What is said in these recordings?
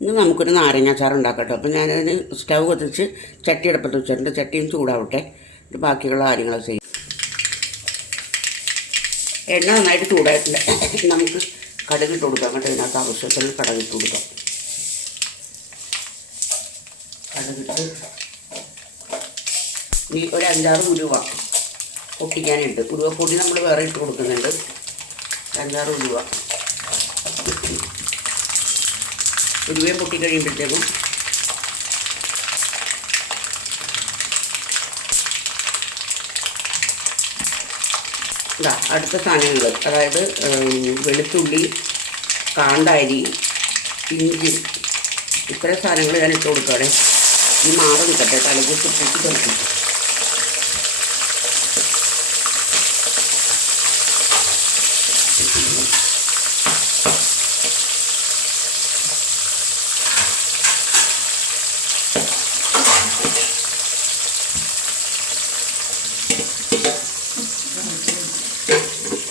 ഇന്ന് നമുക്കൊരു നാരങ്ങാച്ചാർ ഉണ്ടാക്കാം കേട്ടോ. അപ്പോൾ ഞാനതിന് സ്റ്റൗ കത്തിച്ച് ചട്ടി അടുപ്പത്ത് വെച്ചിട്ടുണ്ട്. ചട്ടിയും ചൂടാവട്ടെ, ബാക്കിയുള്ള കാര്യങ്ങൾ ചെയ്യും. എണ്ണ നന്നായിട്ട് ചൂടായിട്ടില്ല. നമുക്ക് കടുകിട്ട് കൊടുക്കാം കേട്ടോ. ഇതിനകത്ത് ആവശ്യത്തിന് കടുകിട്ട് കൊടുക്കാം. കടുകിട്ട് ഈ ഒരു 5-6 ഉലുവ പൊട്ടിക്കാനായിട്ട്, ഉലുവ പൊടി നമ്മൾ വേറെ ഇട്ട് കൊടുക്കുന്നുണ്ട്. 5-6 ഉലുവ ഉലുവയും പൊട്ടി കഴിയുമ്പോഴത്തേക്കും അടുത്ത സാധനങ്ങൾ, അതായത് വെളുത്തുള്ളി, കാന്താരി, ഇഞ്ചി, ഇത്രയും സാധനങ്ങൾ ഞാൻ ഇട്ട് കൊടുക്കുകയാണെ. ഈ മാറ് നിൽക്കട്ടെ, തലക്ക് പൊട്ടി കൊടുക്കും.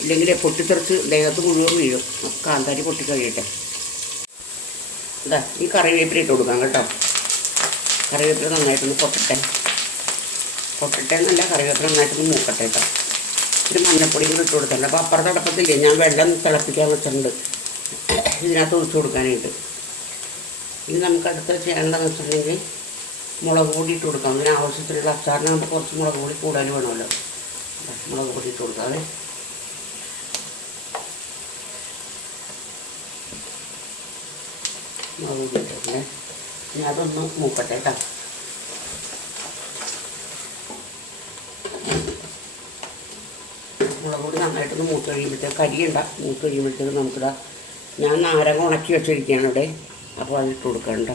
ഇല്ലെങ്കിൽ പൊട്ടിത്തെറിച്ച് ദേഹത്ത് മുഴുവൻ വീഴും. കാന്താരി പൊട്ടിക്കഴിയട്ടെ. ഈ കറിവേപ്പില ഇട്ട് കൊടുക്കാം കേട്ടോ. കറിവേപ്പില നന്നായിട്ടൊന്ന് പൊട്ടട്ടെ എന്നല്ല, കറിവേപ്പില നന്നായിട്ടൊന്ന് മൂക്കട്ടെ കേട്ടോ. ഒരു മഞ്ഞപ്പൊടി കൂടി ഇട്ട് കൊടുത്തിട്ടുണ്ട്. അപ്പോൾ അപ്പുറത്തെ അടുപ്പത്തില്ലേ, ഞാൻ വെള്ളം തിളപ്പിക്കാൻ വെച്ചിട്ടുണ്ട് ഇതിനകത്ത് ഒഴിച്ച് കൊടുക്കാനായിട്ട്. ഇനി നമുക്ക് അടുത്ത് ചെയ്യേണ്ടതെന്ന് വെച്ചിട്ടുണ്ടെങ്കിൽ മുളക് പൊടി ഇട്ട് കൊടുക്കാം. അതിന് ആവശ്യത്തിനുള്ള അച്ചാറിനാകുമ്പോൾ കുറച്ച് മുളക് പൊടി കൂടുതൽ വേണമല്ലോ. മുളക് പൊടി ഇട്ട് കൊടുക്കാതെ മുളക് പൊടി ഇട്ടിട്ടുണ്ട്. ഇനി അതൊന്ന് മൂക്കട്ടെ കേട്ടോ. മുളക് പൊടി നന്നായിട്ടൊന്ന് മൂത്ത് കഴിയുമ്പോഴത്തേക്ക്, കരിയുണ്ട, മൂത്ത് കഴിയുമ്പോഴത്തേക്ക് നമുക്കിതാ ഞാൻ നാരങ്ങ ഉണക്കി വെച്ചിരിക്കുകയാണ് ഇവിടെ. അപ്പോൾ അതിട്ട് കൊടുക്കണ്ട.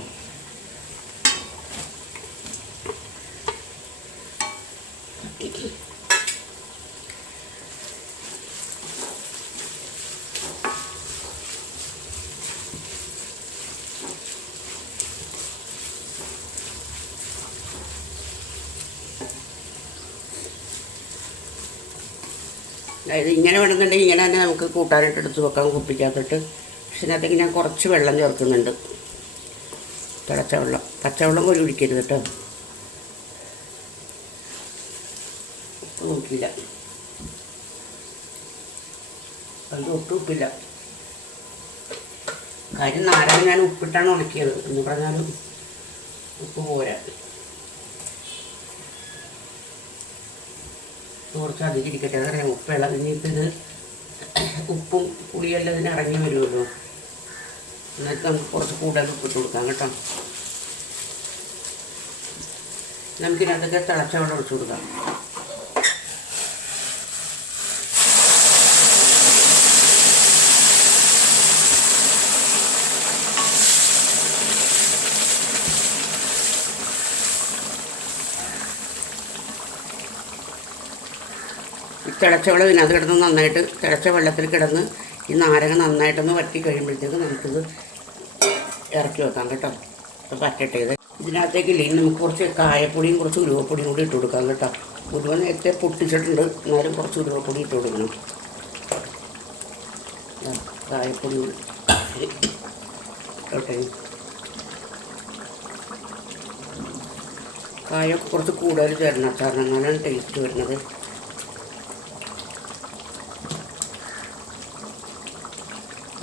അതായത് ഇങ്ങനെ വേണമെന്നുണ്ടെങ്കിൽ ഇങ്ങനെ തന്നെ നമുക്ക് കൂട്ടാനായിട്ട് എടുത്ത് വെക്കാം, കുപ്പിക്കകത്തിട്ട്. പക്ഷെ ഇതിനകത്തേക്ക് ഞാൻ കുറച്ച് വെള്ളം ചേർക്കുന്നുണ്ട്. തിളച്ച വെള്ളം, പച്ചവെള്ളം പോലും ഒഴിക്കരുത് കേട്ടോ. ഉപ്പ് നോക്കിയില്ല, അത് ഒട്ടും ഉപ്പില്ല. കാര്യം നാരങ്ങ ഞാൻ ഉപ്പിട്ടാണ് ഉണക്കിയത് എന്ന് പറഞ്ഞാലും ഉപ്പ് പോരാ. കുറച്ച് അധികം ഇരിക്കട്ടെ, അതറിയാം ഉപ്പ് ഇളകിഞ്ഞിട്ട് ഇത് ഉപ്പും പുളിയെല്ലാം ഇതിന് ഇറങ്ങി വരുമല്ലോ. എന്നിട്ട് നമുക്ക് കുറച്ച് കൂടുതൽ ഉപ്പിട്ട് കൊടുക്കാം കേട്ടോ. നമുക്കിനകത്തൊക്കെ തിളച്ച വെള്ളം ഒഴിച്ചു കൊടുക്കാം. തിളച്ച വെള്ളം ഇതിനകത്ത് കിടന്ന് നന്നായിട്ട്, തിളച്ച വെള്ളത്തിൽ കിടന്ന് ഈ നാരങ്ങ നന്നായിട്ടൊന്ന് വറ്റി കഴിയുമ്പോഴത്തേക്ക് നമുക്കിത് ഇറക്കി വെക്കാം കേട്ടോ. അപ്പോൾ പറ്റട്ടെ. ഇതിനകത്തേക്കില്ലേ, നമുക്ക് കുറച്ച് കായപ്പൊടിയും കുറച്ച് ഉലുവപ്പൊടിയും കൂടി ഇട്ട് കൊടുക്കാം കേട്ടോ. ഉലുവ നേരത്തെ പൊട്ടിച്ചിട്ടുണ്ട്, എന്നാലും കുറച്ച് ഉലുവപ്പൊടി ഇട്ട് കൊടുക്കണം. കായപ്പൊടി ഇട്ടോട്ടെ. കായൊക്കെ കുറച്ച് കൂടുതൽ ചേരണം അച്ചാറിന്, അങ്ങനെയാണ് ടേസ്റ്റ് വരുന്നത്.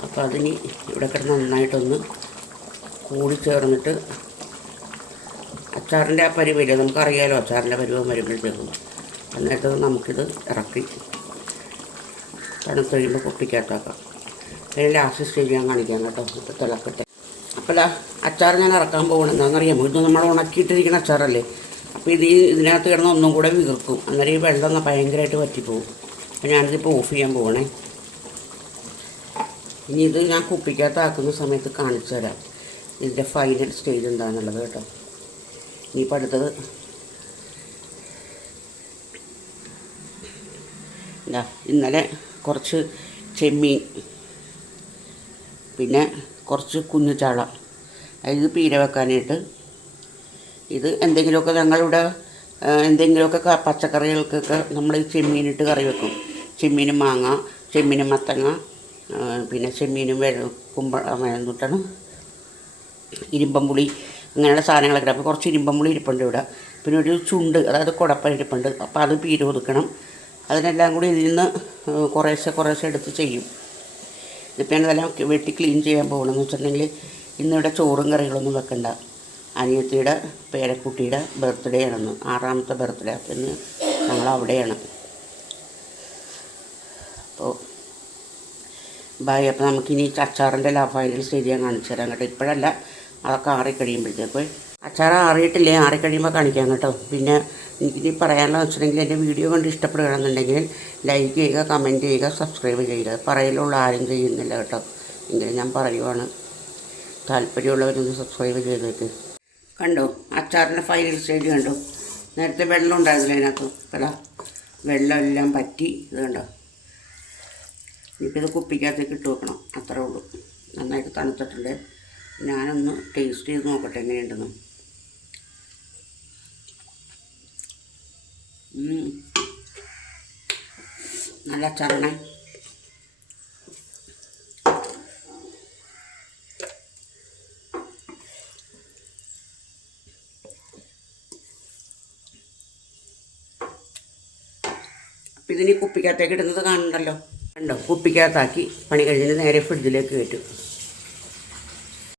അപ്പോൾ അതിന് ഇവിടെ കിടന്ന് നന്നായിട്ടൊന്ന് കൂടി ചേർന്നിട്ട്, അച്ചാറിൻ്റെ ആ പരിവല്ലേ നമുക്കറിയാമല്ലോ, അച്ചാറിൻ്റെ പരുവം വരുമ്പോഴത്തേക്കും. എന്നിട്ട് നമുക്കിത് ഇറക്കി തണുത്ത് കഴിയുമ്പോൾ പൊട്ടിക്കകത്താക്കാം. അതിന് ലാസ്റ്റ് സ്റ്റേജ് ഞാൻ കാണിക്കാം കേട്ടോ. ഇപ്പോൾ തിളക്കട്ടെ. അപ്പോൾ അച്ചാർ ഞാൻ ഇറക്കാൻ പോകണം. എന്താണെന്നറിയാമോ, ഇത് നമ്മൾ ഉണക്കിയിട്ടിരിക്കുന്ന അച്ചാറല്ലേ. അപ്പോൾ ഇതിനകത്ത് കിടന്ന് ഒന്നും കൂടെ വീർക്കും. അന്നേരം ഈ വെള്ളം ഭയങ്കരമായിട്ട് വറ്റിപ്പോവും. അപ്പോൾ ഞാനിതിപ്പോൾ ഓഫ് ചെയ്യാൻ പോകണേ. ഇനി ഇത് ഞാൻ കുപ്പിക്കകത്താക്കുന്ന സമയത്ത് കാണിച്ചു തരാം ഇതിൻ്റെ ഫൈനൽ സ്റ്റേജ് എന്താണെന്നുള്ളത് കേട്ടോ. ഇനിയിപ്പോൾ അടുത്തത് ഇന്നലെ കുറച്ച് ചെമ്മീൻ, പിന്നെ കുറച്ച് കുഞ്ഞുചാള, ഇത് പീര വെക്കാനായിട്ട്. ഇത് എന്തെങ്കിലുമൊക്കെ ഞങ്ങളിവിടെ എന്തെങ്കിലുമൊക്കെ പച്ചക്കറികൾക്കൊക്കെ നമ്മൾ ഈ ചെമ്മീനിട്ട് കറി വെക്കും. ചെമ്മീനും മാങ്ങ, ചെമ്മീനും മത്തങ്ങ, പിന്നെ ചെമ്മീനും ഇരുമ്പമ്പുളി അങ്ങനെയുള്ള സാധനങ്ങളൊക്കെ. അപ്പോൾ കുറച്ച് ഇരുമ്പമ്പുളി ഇരിപ്പുണ്ട് ഇവിടെ. പിന്നെ ഒരു ചുണ്ട്, അതായത് കുടപ്പൻ ഇരിപ്പുണ്ട്. അപ്പോൾ അത് പീര് ഒതുക്കണം. അതിനെല്ലാം കൂടി ഇതിൽ നിന്ന് കുറേശ്ശെ എടുത്ത് ചെയ്യും. ഇതിപ്പോൾ ഞാനതെല്ലാം വെട്ടി ക്ലീൻ ചെയ്യാൻ പോകണമെന്ന് വെച്ചിട്ടുണ്ടെങ്കിൽ ഇന്നിവിടെ ചോറും കറികളൊന്നും വെക്കണ്ട. അനിയത്തിയുടെ പേരക്കുട്ടിയുടെ ബർത്ത്ഡേ ആണെന്ന്, 6ാമത്തെ ബർത്ത്ഡേ. അപ്പം ഇന്ന് ഞങ്ങളവിടെയാണ്. അപ്പോൾ ബൈ. അപ്പോൾ നമുക്കിനി അച്ചാറിൻ്റെ ഫൈനൽ സ്റ്റേജ് ഞാൻ കാണിച്ചു തരാം കേട്ടോ. ഇപ്പോഴല്ല, അതൊക്കെ ആറിക്കഴിയുമ്പോഴത്തേക്ക്. അച്ചാർ ആറിയിട്ടില്ലേ, ആറിക്കഴിയുമ്പോൾ കാണിക്കാം കേട്ടോ. പിന്നെ എനിക്കിനി പറയാനുള്ളത് വെച്ചിട്ടുണ്ടെങ്കിൽ എൻ്റെ വീഡിയോ കണ്ട് ഇഷ്ടപ്പെടുകയാണെന്നുണ്ടെങ്കിൽ ലൈക്ക് ചെയ്യുക, കമൻറ്റ് ചെയ്യുക, സബ്സ്ക്രൈബ് ചെയ്യുക. പറയലുള്ള ആരും ചെയ്യുന്നില്ല കേട്ടോ, എങ്കിലും ഞാൻ പറയുവാണ്. താല്പര്യമുള്ളവരൊന്ന് സബ്സ്ക്രൈബ് ചെയ്തേക്ക്. കണ്ടോ അച്ചാറിൻ്റെ ഫൈനൽ സ്റ്റേജ് കണ്ടോ. നേരത്തെ വെള്ളം ഉണ്ടായിരുന്നില്ല അതിനകത്ത്. അല്ല, വെള്ളം എല്ലാം പറ്റി. ഇത് കണ്ടോ. ഇനിയിപ്പോൾ ഇത് കുപ്പിക്കകത്തേക്ക് ഇട്ട് വെക്കണം, അത്രേ ഉള്ളൂ. നന്നായിട്ട് തണുത്തിട്ടുണ്ട്. ഞാനൊന്ന് ടേസ്റ്റ് ചെയ്ത് നോക്കട്ടെ എങ്ങനെയുണ്ടെന്ന്. നല്ല അച്ചാറാണ്. അപ്പം ഇതിന് കുപ്പിക്കകത്തേക്ക് ഇടുന്നത് കാണണ്ടല്ലോ. കണ്ടോ, കുപ്പിക്കകത്താക്കി പണി കഴിഞ്ഞ് നേരെ ഫ്രിഡ്ജിലേക്ക് കയറ്റും.